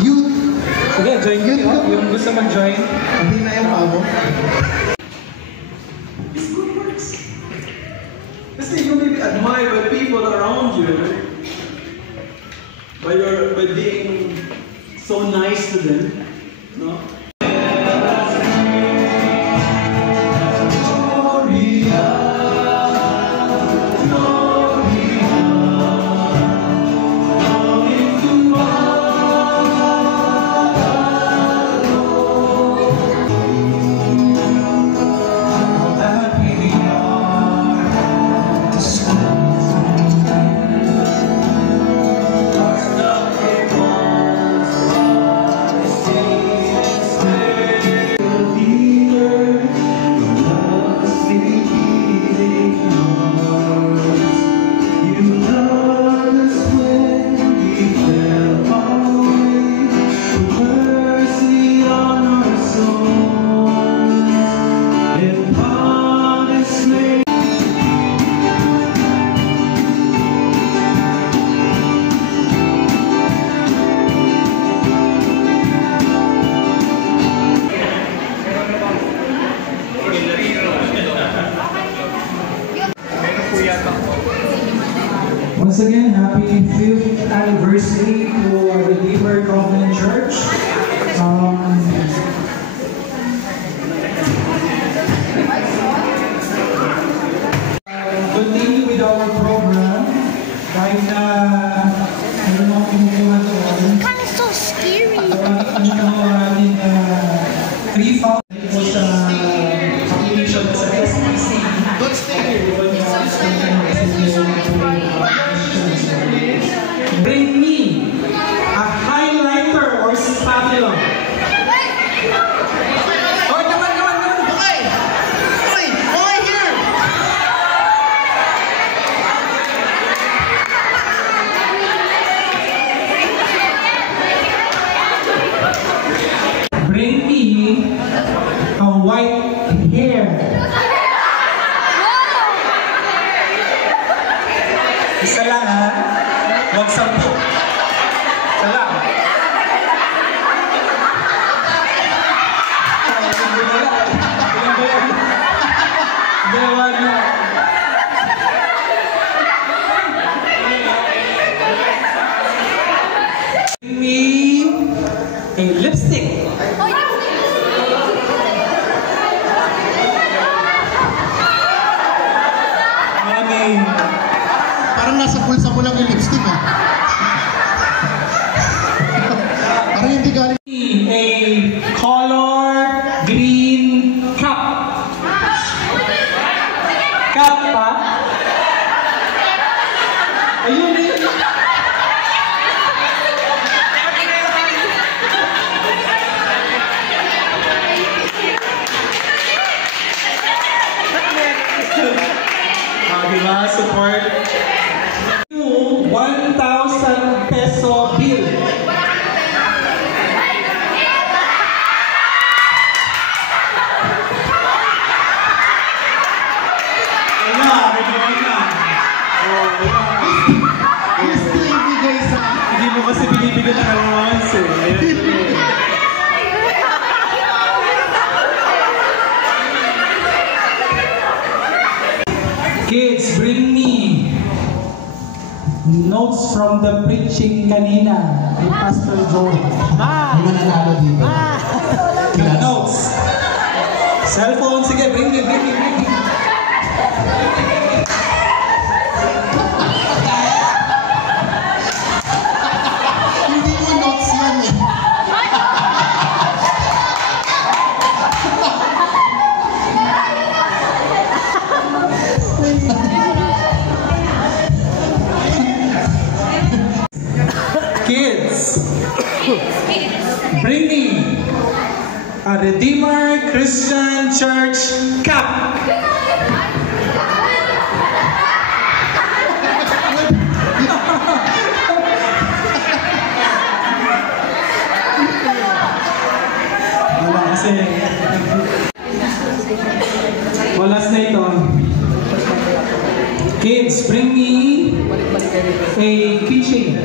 Youth. Sige, join kayo. Yung gusto mag-join. Hindi na yung pamo. It's good works. Kasi you may be admired by people around you. By being so nice to them. No? Once again, happy 5th anniversary to Redeemer Covenant Church. Continue with our program. Kahit na ano mo kumukuha doon. Kind of so scary. Free found po sa application sa SPC. Don't stay here. Bring me a highlighter or spatula. Oh, come on. Okay. Okay, here. Bring me a white hair. Isa lang ha. Huwag 10. Isa lang. Bring me a lipstick. Parang nasa bulsa mo lang yung lipstick ah. Parang hindi galing. A color green cup. Cup pa? Ayun eh. Diba? Support. 1,000 peso bill. Hindi mo kasi binibigyan ng allowance eh. Kids, bring me notes from the preaching kanina ni Pastor Joe. Ano nanalo dito? Notes. Cellphone, sige, bring me. Hindi mo notes yan eh. Kids, bring me a Redeemer Christian Church cup. Wala kasi. Walas na ito. Kids, bring me A keychain.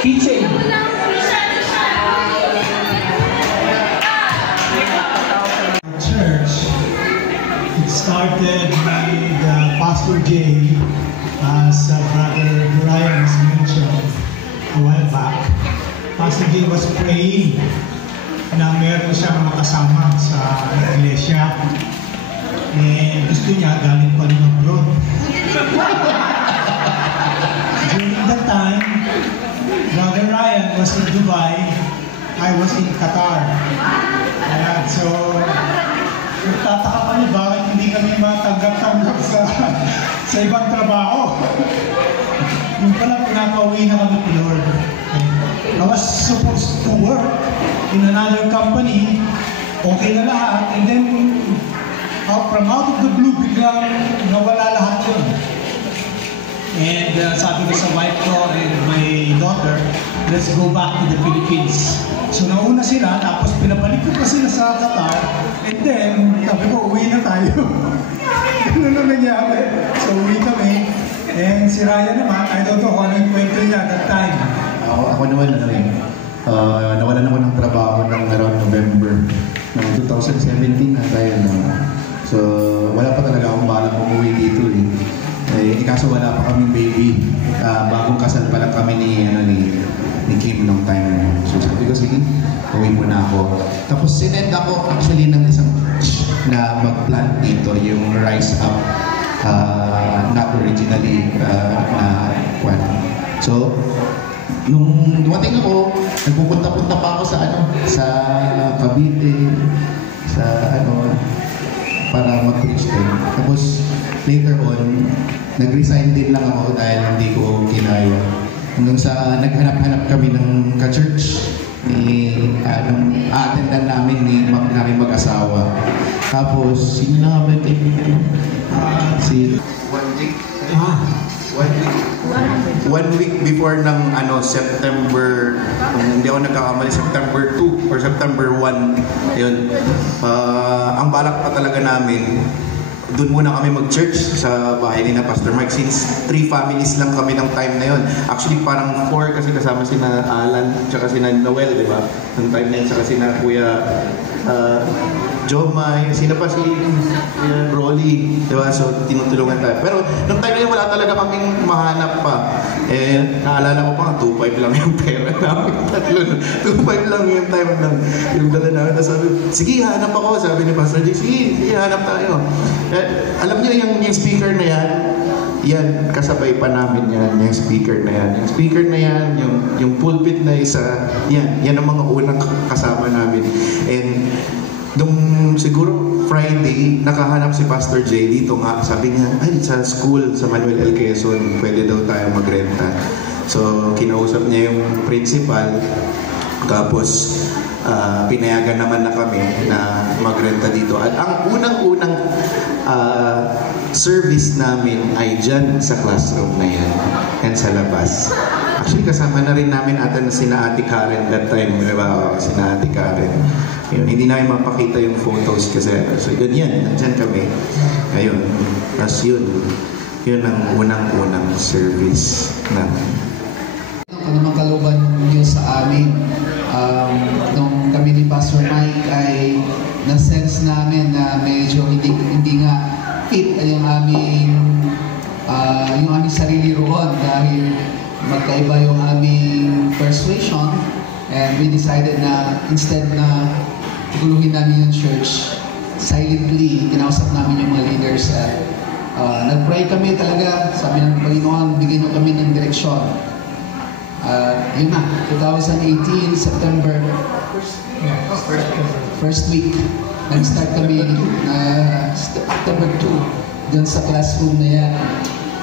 Keychain. Church, it started with Pastor Jay, as Brother Ryan has mentioned a while back. Pastor Jay was praying na meron siyang makasama sa iglesia. And gusto niya galing pa rin abroad. During that time, Brother Ryan was in Dubai, I was in Qatar. Ayan, so nagtataka kami bakit hindi kami matanggap-tanggap sa ibang trabaho. Yung pala pinapauwi na kami to Lord. I was supposed to work in another company, okay na lahat, and then from out of the blue, biglang nawala lahat yun. And sabi ko sa wife ko and my daughter, let's go back to the Philippines. So nauna sila, tapos pinabalik ko pa sila sa Qatar, and then sabi ko, uwi na tayo. Ganun na nangyari. So uwi kami, and si Ryan naman, I don't know kung ano yung kwento niya that time. Ako naman, nawalan ako ng trabaho ng around November ng 2017 na tayo. So, wala pa talaga akong balak umuwi dito kaso wala pa kaming baby. Bagong kasal pa lang kami ni Kim nung time na yun. So, sabi ko, sige, uwi muna ako. Tapos, sinend ako actually ng isang na mag-plant dito, yung Rise Up, not originally na kwan. So, nung dumating ako, nagpupunta-punta pa ako sa Cavite, para mag-preach din. Tapos, later on, nag-resign din lang ako dahil hindi ko kinaya. Nung naghanap-hanap kami ng ka-church, attendan namin namin mag-asawa. Tapos, sino na nga ba si... 1 week before ng September, hindi ako nagkakamali, September 2 or September 1, yun. Ang balak pa talaga namin, doon muna kami mag-church sa bahay ni na Pastor Mike, since 3 families lang kami ng time na yun. Actually parang 4 kasi kasama si na Alan tsaka si na Noel, di ba? Ng time na yun, tsaka si na Kuya Jomay, sino pa si Rolly, di ba? So, tinutulungan tayo. Pero, nung time na yun, wala talaga kaming mahanap pa. Naalala ko pa, 2.5 lang yung pera namin. 2.5 lang yung time ng yung dala namin. Tapos sabi, sige, hanap ako. Sabi ni Pastor J, sige, hanap tayo. Alam niyo, yung speaker na yan, kasabay pa namin yan, yung speaker na yan. Yung speaker na yan, yung pulpit na isa, yan ang mga unang kasama namin. And, nung siguro Friday, nakahanap si Pastor J dito nga. Sabi niya, ay, sa school, sa Manuel L. Quezon, pwede daw tayo magrenta. So, kinausap niya yung principal. Tapos, pinayagan naman na kami na magrenta dito. At ang unang-unang service namin ay dyan sa classroom na yan. Yan sa labas. Actually, kasama na rin namin ata na sina Ate Karen that time. Diba? Sina Ate Karen. Yun, hindi namin mapakita yung photos kasi so yun, nandyan kami. Ayun. Tapos yun ang unang-unang service namin. Ano naman kalooban niyo sa amin? Nung kami ni Pastor Mike ay na-sense namin na medyo hindi nga fit yung aming sarili roon dahil magkaiba yung aming persuasion, and we decided na instead na guluhin namin yung church, silently kinausap namin yung mga leaders at nag-pray kami talaga. Sabi ng Panginoon, bigyan nyo kami ng direksyon. Yun na, 2018 September first week, nag-start kami September 2 dyan sa classroom na yan.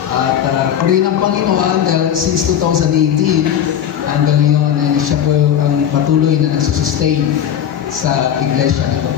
At puri ng Panginoon dahil since 2018 hanggang ngayon, siya po ang patuloy na nagsusustain sa iglesia nito.